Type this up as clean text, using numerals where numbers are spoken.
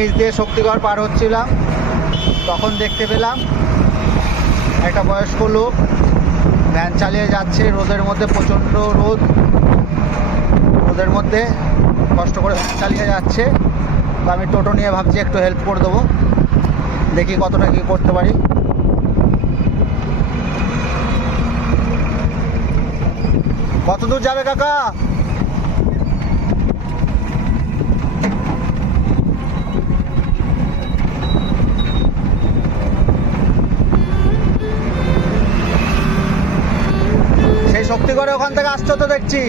এই দিয়ে শক্তিগড় পার হচ্ছিলাম, তখন দেখতে পেলাম একটা বয়স্ক লোক ভ্যান চালিয়ে যাচ্ছে রোদের মধ্যে, প্রচণ্ড রোদ, রোদের মধ্যে কষ্ট করে ভ্যান চালিয়ে যাচ্ছে। তো আমি টোটো নিয়ে ভাবছি একটু হেল্প করে দেবো, দেখি কতটা কী করতে পারি। কত দূর যাবে কাকা? সেই শক্তিগড়ে ওখান থেকে আসছো তো দেখছি।